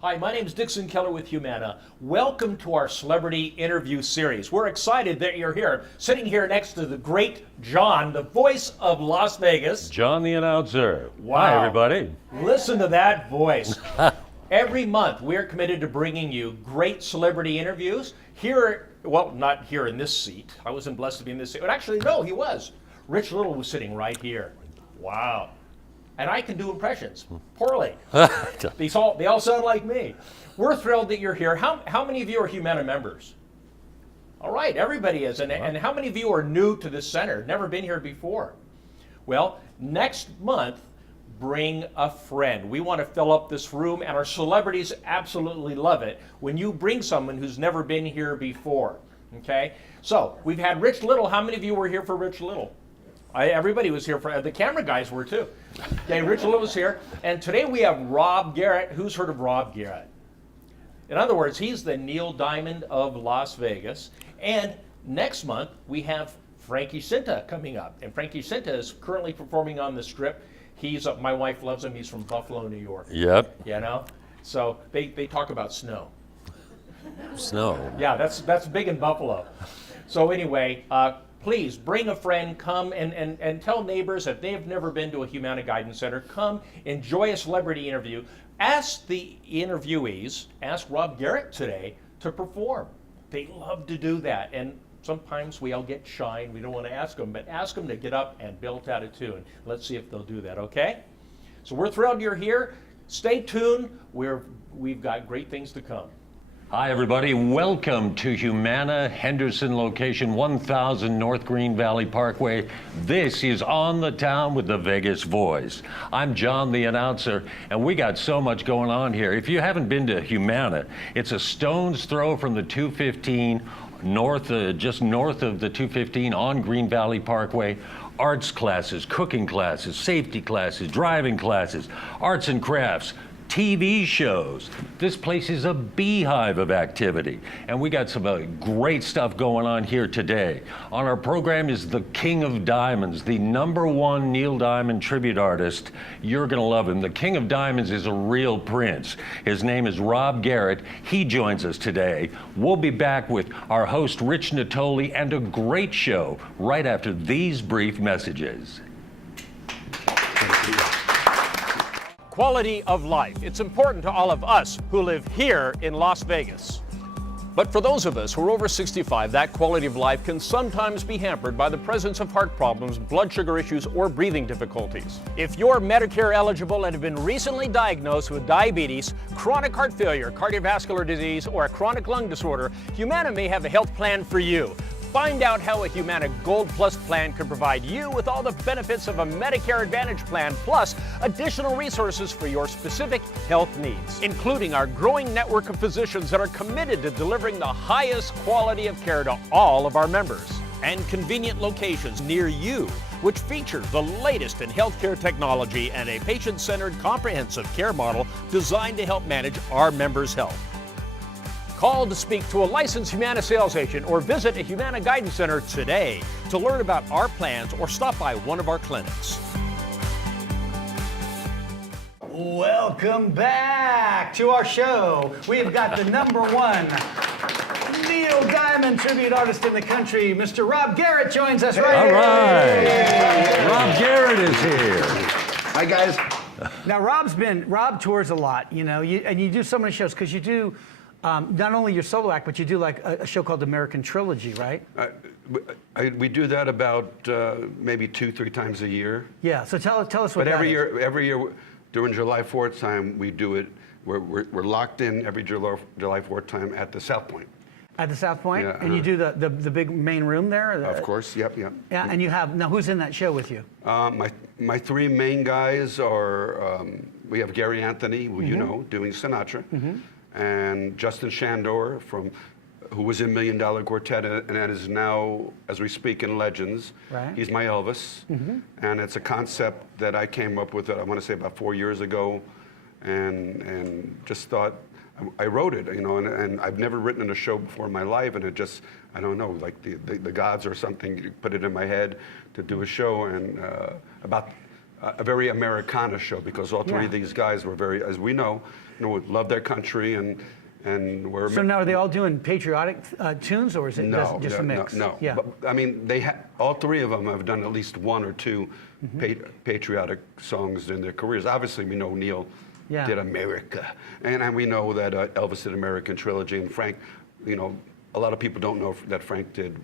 Hi, my name is Dixon Keller with Humana. Welcome to our celebrity interview series. We're excited that you're here, sitting here next to the great John, the voice of Las Vegas. John the announcer. Wow. Hi, everybody. Listen to that voice. Every month, we're committed to bringing you great celebrity interviews. Here, well, not here in this seat. I wasn't blessed to be in this seat. But actually, no, he was. Rich Little was sitting right here. Wow. And I can do impressions poorly. They all sound like me. We're thrilled that you're here. How many of you are Humana members? All right, everybody is. And how many of you are new to this center, never been here before? Well, next month, bring a friend. We want to fill up this room, and our celebrities absolutely love it when you bring someone who's never been here before. Okay? So, we've had Rich Little. How many of you were here for Rich Little? Everybody was here for the camera guys were too. Okay, Rich Little was here, and today we have Rob Garrett. Who's heard of Rob Garrett? In other words, he's the Neil Diamond of Las Vegas. And next month we have Frankie Cinta coming up, and Frankie Cinta is currently performing on the Strip. He's my wife loves him. He's from Buffalo, New York. Yep. You know, so they talk about snow. Snow. Yeah, that's big in Buffalo. So anyway. Please bring a friend, come and tell neighbors if they have never been to a Humana Guidance Center, come enjoy a celebrity interview. Ask the interviewees, ask Rob Garrett today to perform. They love to do that. And sometimes we all get shy and we don't want to ask them, but ask them to get up and build out a tune. Let's see if they'll do that, okay? So we're thrilled you're here. Stay tuned. We've got great things to come. Hi, everybody. Welcome to Humana Henderson location 1000 North Green Valley Parkway. This is On the Town with the Vegas Voice. I'm John the announcer, and we got so much going on here. If you haven't been to Humana, it's a stone's throw from the 215 just north of the 215 on Green Valley Parkway. Arts classes, cooking classes, safety classes, driving classes, arts and crafts, TV shows. This place is a beehive of activity, and we got some great stuff going on here today. On our program is the King of Diamonds, the #1 Neil Diamond tribute artist. You're gonna love him. The King of Diamonds is a real prince. His name is Rob Garrett. He joins us today. We'll be back with our host Rich Natole and a great show right after these brief messages. Quality of life. It's important to all of us who live here in Las Vegas. But for those of us who are over 65, that quality of life can sometimes be hampered by the presence of heart problems, blood sugar issues, or breathing difficulties. If you're Medicare eligible and have been recently diagnosed with diabetes, chronic heart failure, cardiovascular disease, or a chronic lung disorder, Humana may have a health plan for you. Find out how a Humana Gold Plus plan can provide you with all the benefits of a Medicare Advantage plan, plus additional resources for your specific health needs, including our growing network of physicians that are committed to delivering the highest quality of care to all of our members, and convenient locations near you, which feature the latest in healthcare technology and a patient-centered comprehensive care model designed to help manage our members' health. Call to speak to a licensed Humana sales agent or visit a Humana Guidance Center today to learn about our plans or stop by one of our clinics. Welcome back to our show. We've got the #1 Neil Diamond tribute artist in the country, Mr. Rob Garrett joins us right All here. right. Rob Garrett is here. Hi, guys. Now, Rob tours a lot, you know, and you do so many shows because you do not only your solo act, but you do like a show called American Trilogy, right? We do that about maybe 2-3 times a year. Yeah. So tell us what. But that every is. year during July 4th time, we do it. We're locked in every July 4th time at the South Point. At the South Point, Yeah, and you do the big main room there. Of course. Yep. Yeah, and you have now. Who's in that show with you? My 3 main guys are we have Gary Anthony, who you know, doing Sinatra, and Justin Shandor who was in $1 Million Quartet and is now, as we speak, in Legends. Right. He's my Elvis, and it's a concept that I came up with, I want to say about 4 years ago, and just thought, I wrote it, you know, and I've never written in a show before in my life, and it just, I don't know, like the gods or something put it in my head to do a show and about a very Americana show because all three of these guys were very, as we know, love their country and were. So now are they all doing patriotic tunes, or is it just a mix? No. Yeah. But, I mean, all three of them have done at least one or two patriotic songs in their careers. Obviously, we know Neil did America, and we know that Elvis did American Trilogy, and Frank, a lot of people don't know that Frank did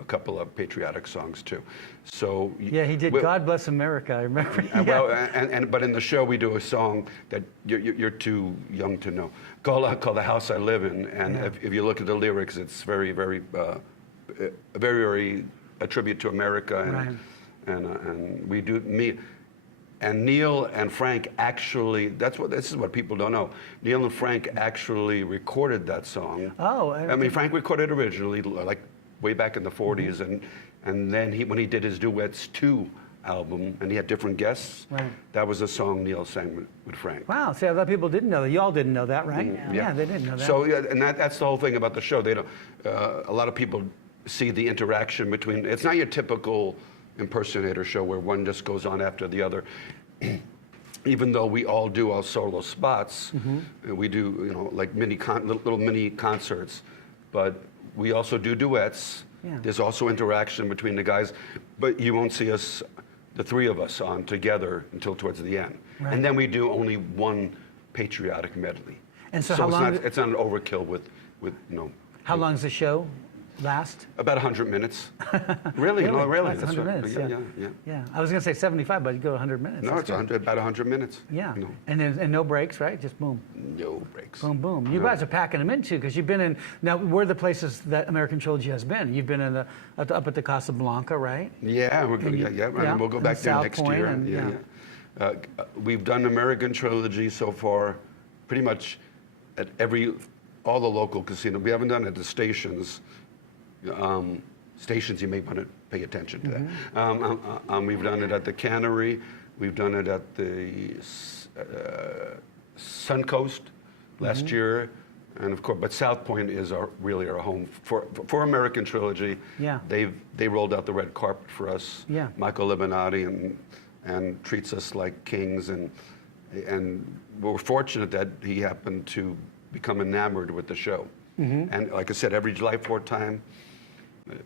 a couple of patriotic songs too. So yeah, he did God Bless America, I remember. Well, but in the show we do a song that you're too young to know, called "The House I Live In," and if you look at the lyrics, it's very, very, very a tribute to America, and we do And Neil and Frank actually, this is what people don't know. Neil and Frank actually recorded that song. Oh. I mean, Frank recorded originally, like way back in the 40s, and then when he did his Duets 2 album, and he had different guests, that was a song Neil sang with Frank. Wow, see, a lot of people didn't know that. Y'all didn't know that, right? Yeah, they didn't know that. So, and that's the whole thing about the show. They don't, a lot of people see the interaction between, it's not your typical impersonator show where one just goes on after the other. Even though we all do our solo spots, we do like little mini concerts, but we also do duets. There's also interaction between the guys, but you won't see us, the three of us, on together until towards the end. And then we do only one patriotic medley. And so how long? It's not an overkill with How long does the show last? About 100 minutes. Really? No, really. That's 100 minutes. Yeah. I was going to say 75, but you go 100 minutes. No, it's about 100 minutes. Yeah. And no breaks, right? Just boom. No breaks. Boom, boom. You guys are packing them in too, because you've been in. Now, where are the places that American Trilogy has been? You've been in up at the Casablanca, right? Yeah, and we'll go back there next year. We've done American Trilogy so far, pretty much at all the local casinos. We haven't done it at the stations. Stations, you may want to pay attention to that. We've done it at the Cannery. We've done it at the Suncoast last year, and of course, but South Point is really our home for American Trilogy. Yeah. They rolled out the red carpet for us. Yeah. Michael Limonati and treats us like kings, and we're fortunate that he happened to become enamored with the show. And like I said, every July 4th time,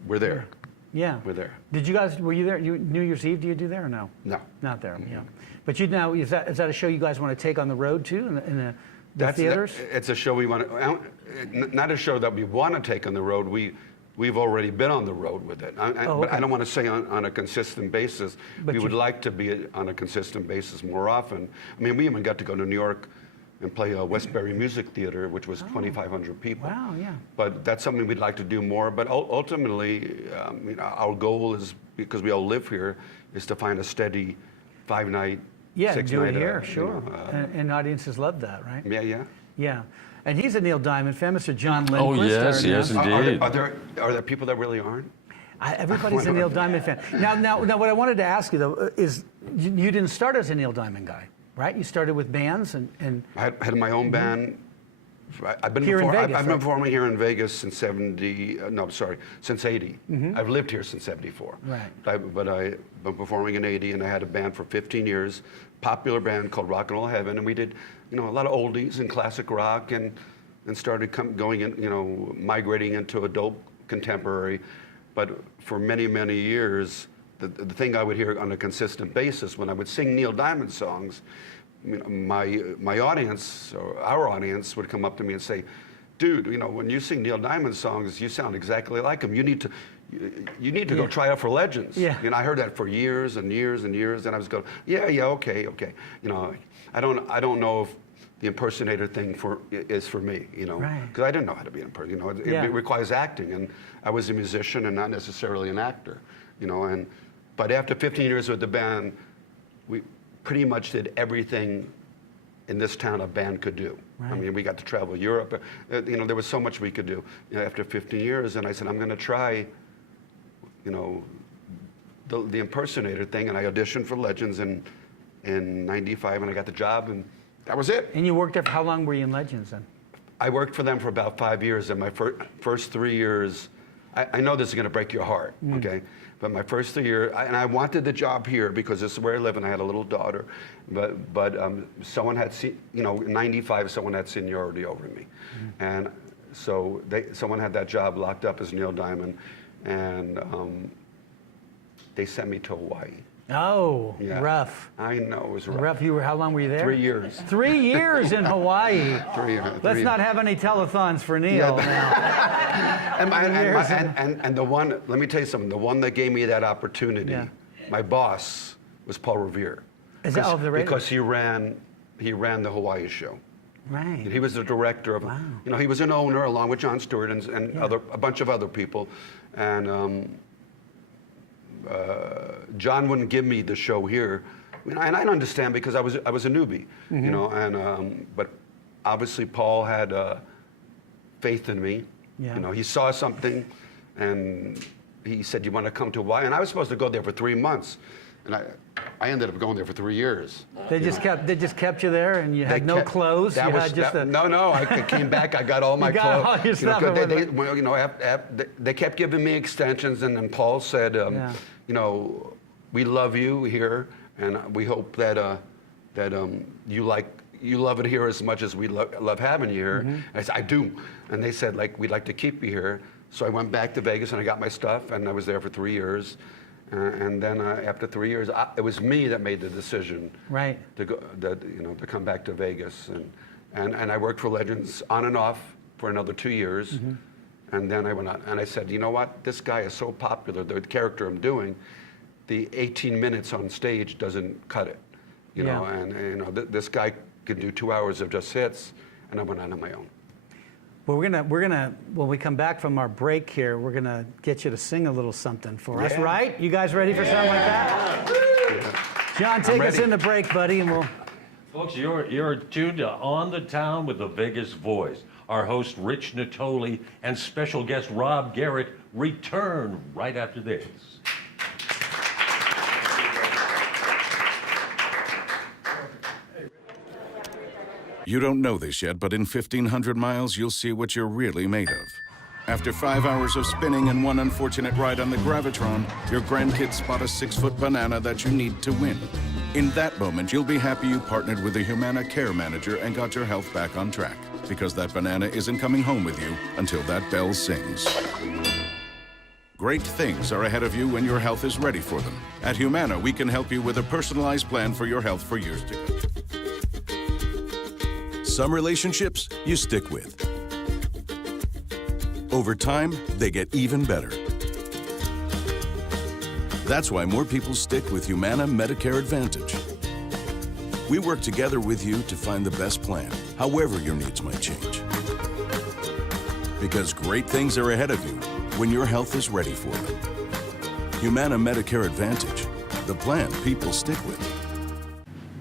we're there. Yeah. We're there. Were you there? New Year's Eve, do you do there or no? No. Not there, yeah. But is that a show you guys want to take on the road too, in the theaters? It's a show we want to, not a show that we want to take on the road. We've already been on the road with it. But I don't want to say on a consistent basis. But we would like to be on a consistent basis more often. I mean, we even got to go to New York and play a Westbury Music Theater, which was 2,500 people. Wow, yeah. But that's something we'd like to do more. But ultimately, our goal is, because we all live here, is to find a steady 5-night, 6-night. Do it here, sure. And audiences love that, right? Yeah. And he's a Neil Diamond fan, Mr. John Lindquist. Yes, indeed. Are there people that really aren't? Everybody's a Neil Diamond fan. Now, what I wanted to ask you, though, is you didn't start as a Neil Diamond guy. Right, you started with bands and I had my own band. I've been performing here in Vegas since 80. I've lived here since 74. Right. But I've been performing in 80, and I had a band for 15 years, popular band called Rock and Roll Heaven, and we did, a lot of oldies and classic rock, and started migrating into adult contemporary. But for many, many years, the thing I would hear on a consistent basis when I would sing Neil Diamond songs, my audience, or our audience, would come up to me and say, "Dude, when you sing Neil Diamond songs, you sound exactly like him. You need to go try out for Legends." Yeah. I heard that for years and years and years, and I was going, okay. I don't know if the impersonator thing is for me, because I didn't know how to be an impersonator. It requires acting, and I was a musician and not necessarily an actor, But after 15 years with the band, we pretty much did everything in this town a band could do. Right. I mean, we got to travel Europe. There was so much we could do after 15 years. And I said, I'm going to try, the impersonator thing. And I auditioned for Legends in 95, and I got the job, and that was it. And you worked there, how long were you in Legends then? I worked for them for about 5 years, and my first 3 years, I know this is going to break your heart, okay? But my first 3 years, and I wanted the job here because this is where I live, and I had a little daughter. But someone had, in '95, someone had seniority over me, and so someone had that job locked up as Neil Diamond, and they sent me to Hawaii. Oh, Yeah. rough. I know, it was rough. Rough. How long were you there? 3 years. 3 years in Hawaii. 3 years. Let's not have any telethons for Neil now. And the one, let me tell you something, the one that gave me that opportunity, my boss was Paul Revere. Is that the radio? Because he ran the Hawaii show. Right. He was the director of, he was an owner along with Jon Stewart and a bunch of other people. And John wouldn't give me the show here. And I understand because I was a newbie, but obviously Paul had faith in me. Yeah. He saw something, and he said, "You want to come to Hawaii?" And I was supposed to go there for 3 months, and I ended up going there for 3 years. They just kept you there, and you had no clothes. No. I came back. I got all my clothes. Got all your stuff. They kept giving me extensions, and then Paul said, "We love you here, and we hope that you love it here as much as we love having you here." And I said, "I do." And they said, "We'd like to keep you here." So I went back to Vegas and I got my stuff, and I was there for 3 years. And then after 3 years, it was me that made the decision to go, to come back to Vegas. And I worked for Legends on and off for another 2 years. And then I went out and I said, "You know what? This guy is so popular, the character I'm doing, the 18 minutes on stage doesn't cut it. This guy could do 2 hours of just hits," and I went out on my own. Well, we're gonna when we come back from our break here, we're gonna get you to sing a little something for us, right? You guys ready for something like that? John, take us in the break, buddy, and we'll. Folks, you're tuned to On the Town with the Vegas Voice. Our host Rich Natole and special guest Rob Garrett return right after this. You don't know this yet, but in 1,500 miles, you'll see what you're really made of. After 5 hours of spinning and one unfortunate ride on the Gravitron, your grandkids spot a 6-foot banana that you need to win. In that moment, you'll be happy you partnered with the Humana Care Manager and got your health back on track, because that banana isn't coming home with you until that bell sings. Great things are ahead of you when your health is ready for them. At Humana, we can help you with a personalized plan for your health for years to come. Some relationships you stick with. Over time, they get even better. That's why more people stick with Humana Medicare Advantage. We work together with you to find the best plan, however your needs might change. Because great things are ahead of you when your health is ready for them. Humana Medicare Advantage, the plan people stick with.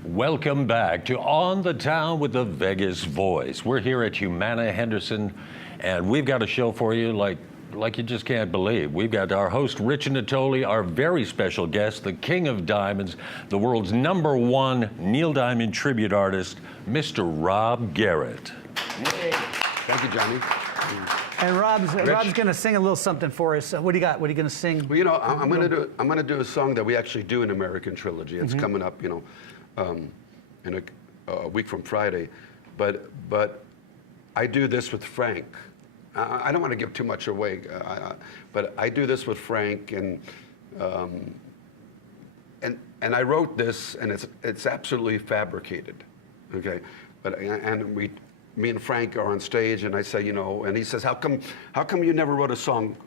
Welcome back to On the Town with the Vegas Voice. We're here at Humana Henderson, and we've got a show for you like you just can't believe. We've got our host, Rich Natole, our very special guest, the King of Diamonds, the world's #1 Neil Diamond tribute artist, Mr. Rob Garrett. Yay. Thank you, Johnny. And Rob's going to sing a little something for us. What do you got? What are you going to sing? Well, I'm going to do a song that we actually do in American Trilogy. It's coming up, in a week from Friday, but I do this with Frank. I don't want to give too much away, but I do this with Frank, and I wrote this, and it's absolutely fabricated, okay. Me and Frank are on stage, and I say, and he says, how come you never wrote a song?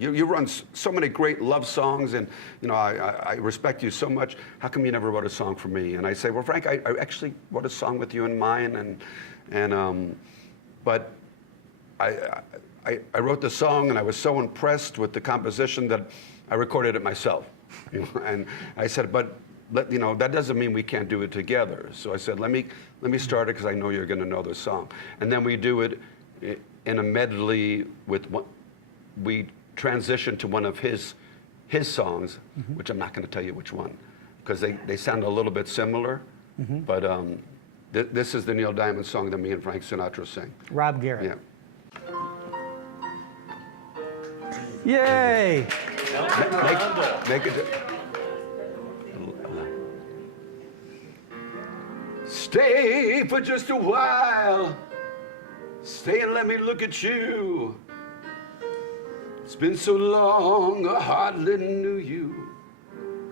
You run so many great love songs, and I respect you so much. How come you never wrote a song for me? And I say, well, Frank, I actually wrote a song with you in mind, but I wrote the song, and I was so impressed with the composition that I recorded it myself. And I said, but that doesn't mean we can't do it together. So I said, let me start it because I know you're going to know the song, and then we do it in a medley with one. We transition to one of his songs, which I'm not going to tell you which one, because they sound a little bit similar. But this is the Neil Diamond song that me and Frank Sinatra sing. Rob Garrett. Yeah. Yay! Make it. Stay for just a while. Stay and let me look at you. It's been so long, I hardly knew you.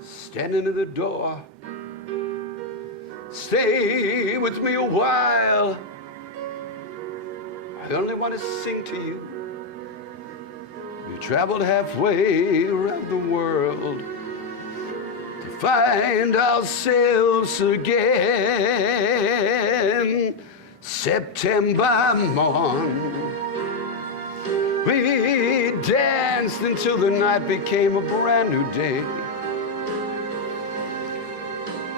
Standing at the door. Stay with me a while. I only want to sing to you. We traveled halfway around the world to find ourselves again. September morn, we danced until the night became a brand new day.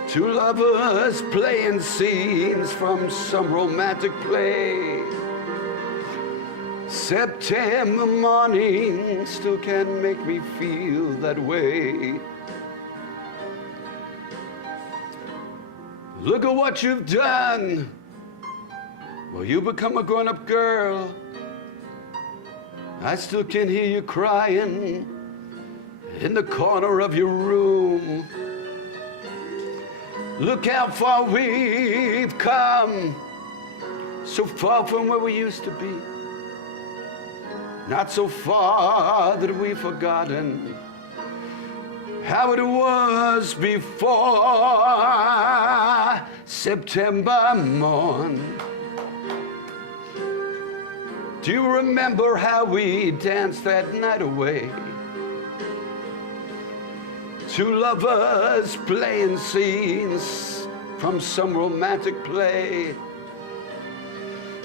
Two lovers playing scenes from some romantic play. September morning still can make me feel that way. Look at what you've done. Well, you become a grown-up girl. I still can hear you crying in the corner of your room. Look how far we've come, so far from where we used to be. Not so far that we've forgotten how it was before. September morn. Do you remember how we danced that night away? Two lovers playing scenes from some romantic play.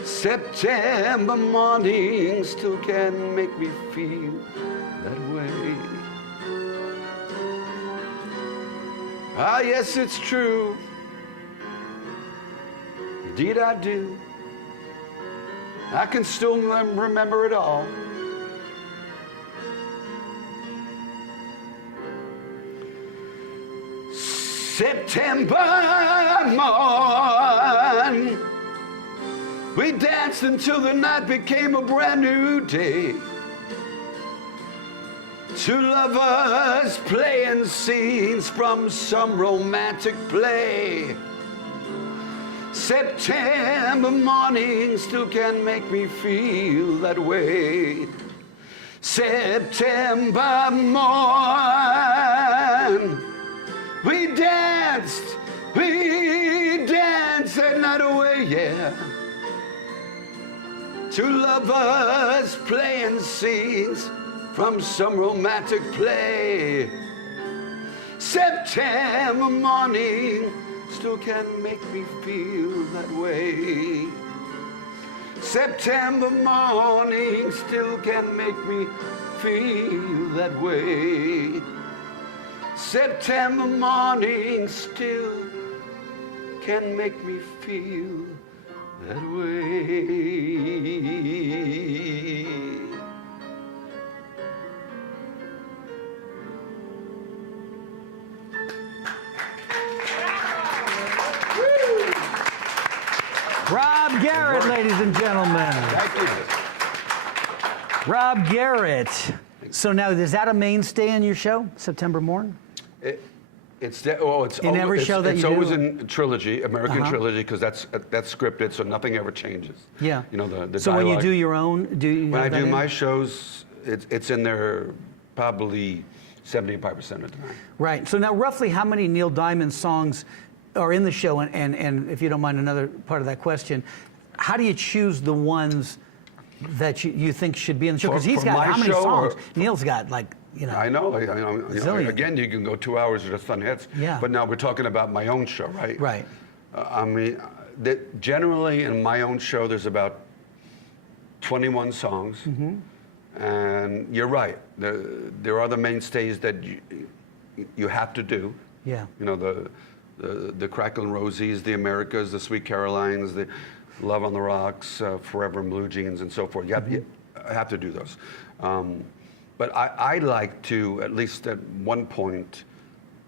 September morning still can make me feel that way. Ah, yes, it's true. Indeed, I do. I can still remember it all. September morn, we danced until the night became a brand new day. Two lovers playing scenes from some romantic play. September morning still can make me feel that way. September morn, we danced that night away, yeah. Two lovers playing scenes from some romantic play. September morning still can make me feel that way. September morning still can make me feel that way. September morning still can make me feel that way. Rob Garrett, ladies and gentlemen. Thank you. Rob Garrett. So now, is that a mainstay in your show, September Morn? It's in always, every show that you it's do? always in trilogy, American trilogy, because that's scripted, so nothing ever changes. Yeah. You know the So dialogue. when you do your own, When I do my show, shows, it's in there probably 75% of the time. right? So now, roughly, how many Neil Diamond songs are in the show? And if you don't mind, another part of that question: how do you choose the ones that you think should be in the show? Because he's For got my how many show, songs? or- Neil's got like I know. Zillion. Again, you can go 2 hours with just on hits. Yeah. But now we're talking about my own show, right? Right. I mean, generally in my own show, there's about 21 songs. Mm-hmm. And you're right. There are the mainstays that you have to do. Yeah. You know, the Cracklin' Rosies, the Americas, the Sweet Carolines, the Love on the Rocks, Forever in Blue Jeans, and so forth. You have to do those. But I like to, at least at one point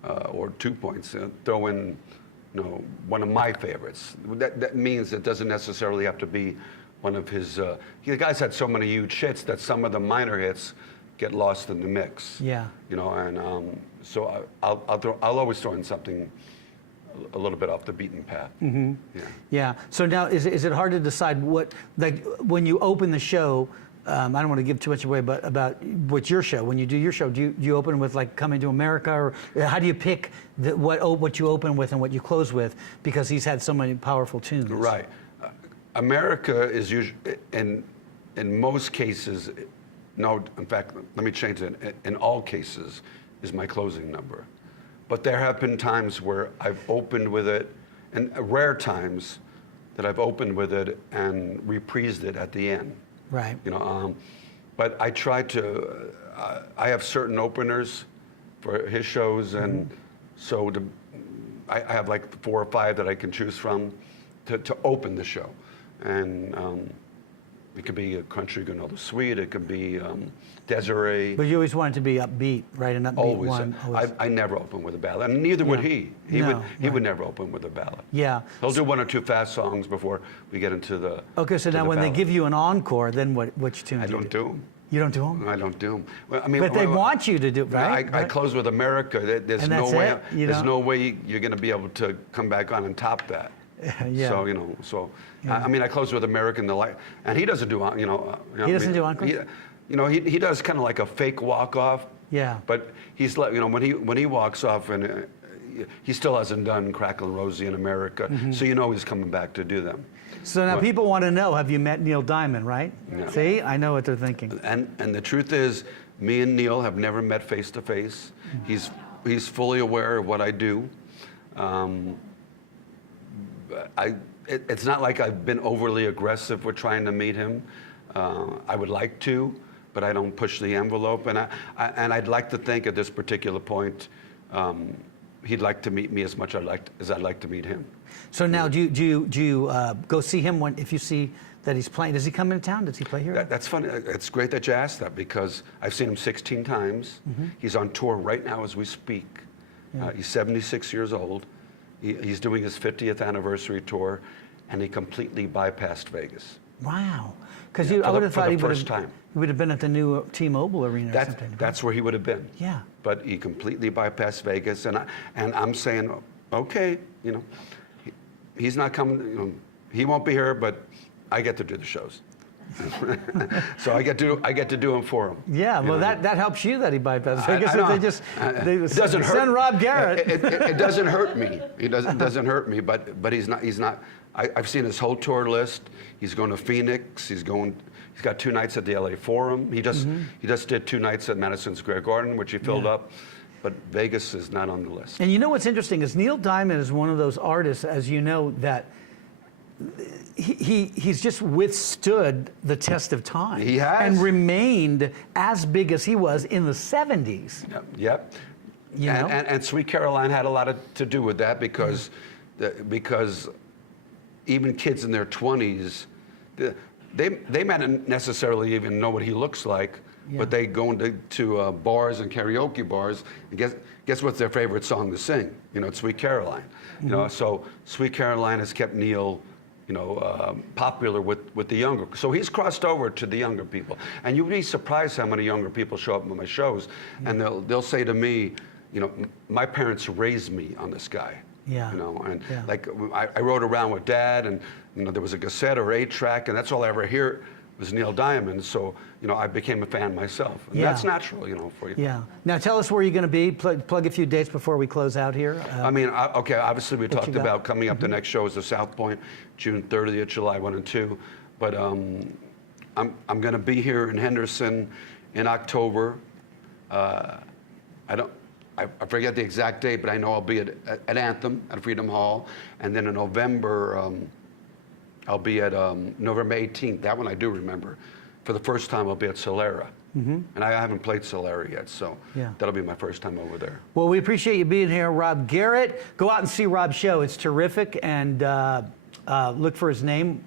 or 2 points, throw in, one of my favorites. That means it doesn't necessarily have to be one of his. The guy's had so many huge hits that some of the minor hits get lost in the mix. Yeah. You know, and so I'll always throw in something a little bit off the beaten path. Mm-hmm. Yeah. Yeah. So now, is it hard to decide what, like, when you open the show? I don't want to give too much away, but about what's your show? When you do your show, do you open with like Coming to America, or how do you pick what you open with and what you close with? Because he's had so many powerful tunes. Right. America is usually, in most cases, no, in fact, let me change it. In all cases, is my closing number. But there have been times where I've opened with it, and rare times that I've opened with it and reprised it at the end. Right. You know, but I try to. I have certain openers for his shows, and so I have like 4 or 5 that I can choose from to open the show, and it could be a Country Granola Suite, it could be Desiree. But you always want it to be upbeat, right? An upbeat Always. one. Always. I never open with a ballad, and neither would he. He No, would never open with a ballad. Yeah. He'll do 1 or 2 fast songs before we get into the. Okay, so to now the when they ballad. give you an encore, then which tune I do you don't do them. You don't do them? I don't do them. Well, I mean, But they want you to do, right? I close with America. There's And no that's way. it? You There's don't- no way you're going to be able to come back on and top that. Yeah. So I mean, I close with American Delight, and he doesn't do He doesn't do encores? He does kind of like a fake walk off. Yeah. But he's like, when he walks off, and he still hasn't done Crackle and Rosie in America, so he's coming back to do them. So now What? people want to know, have you met Neil Diamond, right? No. See, I know what they're thinking. And the truth is, me and Neil have never met face to face. He's fully aware of what I do. It's not like I've been overly aggressive with trying to meet him. I would like to, but I don't push the envelope. And I'd like to think at this particular point, he'd like to meet me as much as I'd like to meet him. So now, do you go see him if you see that he's playing? Does he come into town? Does he play here? That's funny. It's great that you asked that, because I've seen him 16 times. He's on tour right now as we speak. He's 76 years old. He's doing his 50th anniversary tour, and he completely bypassed Vegas. Wow. Because Yeah, I would have for thought the he first time. would have been at the new T-Mobile Arena or something. That's where he would have been. Yeah. But he completely bypassed Vegas, and I'm saying, okay, he's not coming. He won't be here, but I get to do the shows. So I get to do them for him. Yeah, well, that helps you that he bypassed Vegas. I know. They just It doesn't hurt. send Rob Garrett. It doesn't hurt me. It doesn't hurt me. But he's not. I've seen his whole tour list. He's going to Phoenix. He's got 2 nights at the LA Forum. He just did 2 nights at Madison Square Garden, which he filled up. But Vegas is not on the list. And you know what's interesting is Neil Diamond is one of those artists, as you know, that he's just withstood the test of time. He has. And remained as big as he was in the 70s. Yep. You know? And Sweet Caroline had a lot to do with that, because even kids in their 20s, they might not necessarily even know what he looks like, but they go into bars and karaoke bars, and guess what's their favorite song to sing? It's Sweet Caroline. So Sweet Caroline has kept Neil popular with the younger. So he's crossed over to the younger people. And you'd be surprised how many younger people show up at my shows, and they'll say to me, my parents raised me on this guy. Yeah. Like I rode around with Dad, and there was a cassette or 8-track, and that's all I ever hear was Neil Diamond. So I became a fan myself, and that's natural, for you. Yeah. Now tell us where you're going to be. Plug a few dates before we close out here. I mean, okay. Obviously, we talked got? about coming up. The next show is the South Point, June 30th, July 1 and 2. But I'm going to be here in Henderson in October. I forget the exact date, but I know I'll be at Anthem at Freedom Hall, and then in November I'll be at November 18th. That one I do remember. For the first time, I'll be at Solera. And I haven't played Solera yet, so that'll be my first time over there. Well, we appreciate you being here, Rob Garrett. Go out and see Rob's show. It's terrific, and look for his name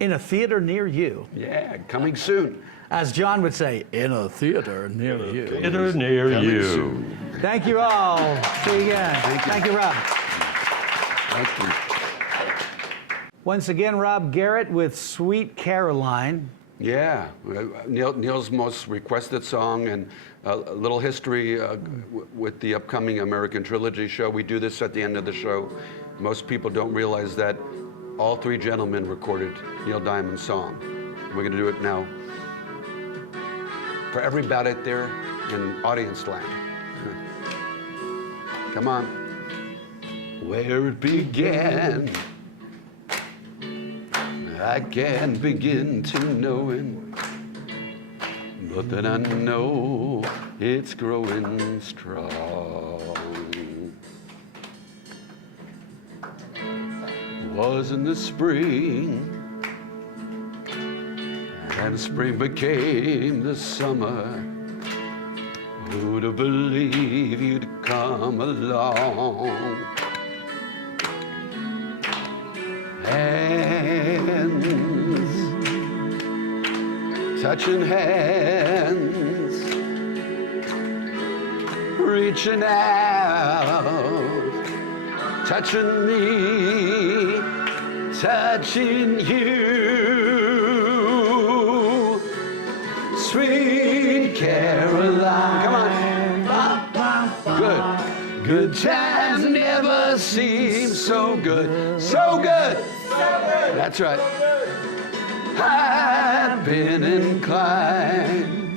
in a theater near you. Yeah, coming soon. As John would say, in a theater near you. Theater near Coming you. soon. Thank you all. See you again. Thank you. Rob. Thank you. Once again, Rob Garrett with Sweet Caroline. Yeah, Neil's most requested song, and a little history with the upcoming American Trilogy show. We do this at the end of the show. Most people don't realize that all three gentlemen recorded Neil Diamond's song. We're going to do it now for everybody out there in audience land. Come on. Where it began, I can't begin to knowing, but that I know it's growing strong. Was in the spring, and spring became the summer. Who'd have believed you'd come along? Hands, touching hands, reaching out, touching me, touching you, sweet Caroline. Come on. Good. Good times never seem so good. So good. That's right. I've been inclined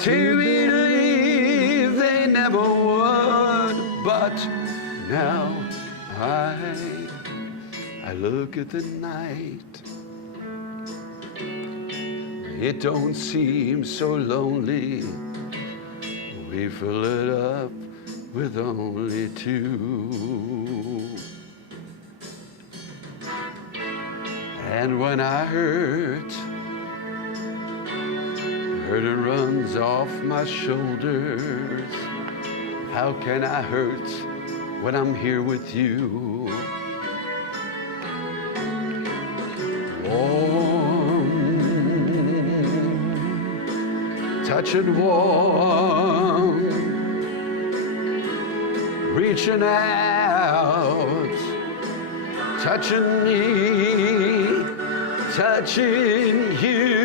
to believe they never would, but now I look at the night. It don't seem so lonely. We fill it up with only two. And when I hurt, it runs off my shoulders. How can I hurt when I'm here with you? Warm, touching warm, reaching out, touching me, touching you,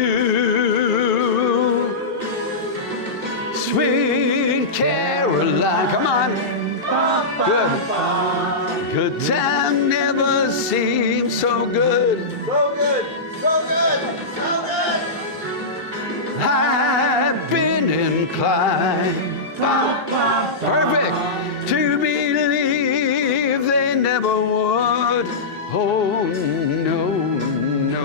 sweet Caroline. Come on. Good. Good time never seems so good. So good, so good, so good. I've been inclined, perfect, to believe they never would. Oh, no, no.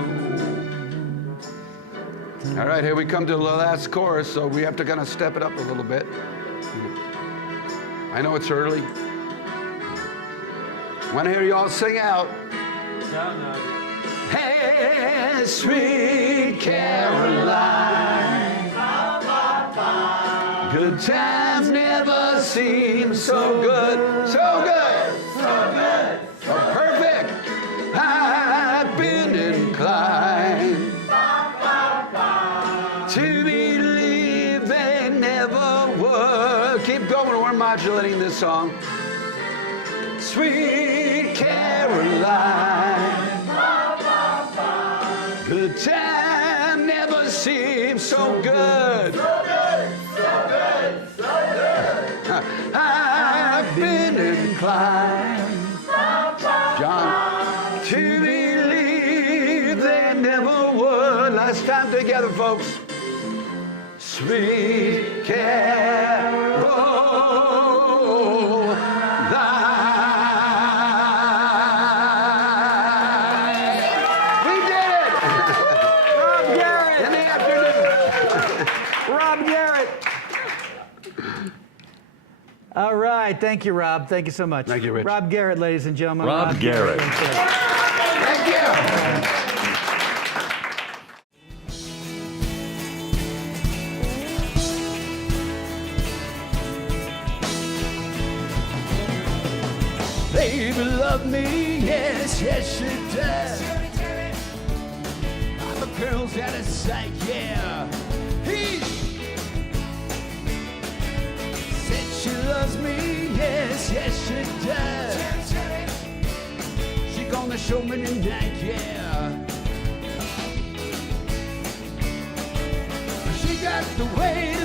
All right, here we come to the last chorus, so we have to kind of step it up a little bit. I know it's early. Want to hear you all sing out. No. Hey, sweet Caroline, good times never seem so good. So good. So good. Oh, perfect. I've been inclined to believe they never would. Keep going, we're modulating this song. Sweet Caroline, good time never seems so good. So good, so good, so good. I've been inclined, John, to believe they never would. Last time together, folks. Sweet Caroline. Rob Garrett. All right, thank you, Rob. Thank you so much. Thank you, Rich. Rob Garrett, ladies and gentlemen. Rob Garrett. Thank you. Baby, love me, yes, yes, she does. I'm a girl's out of sight, yeah. He said she loves me, yes, yes, she does. She gonna show me tonight, yeah. the way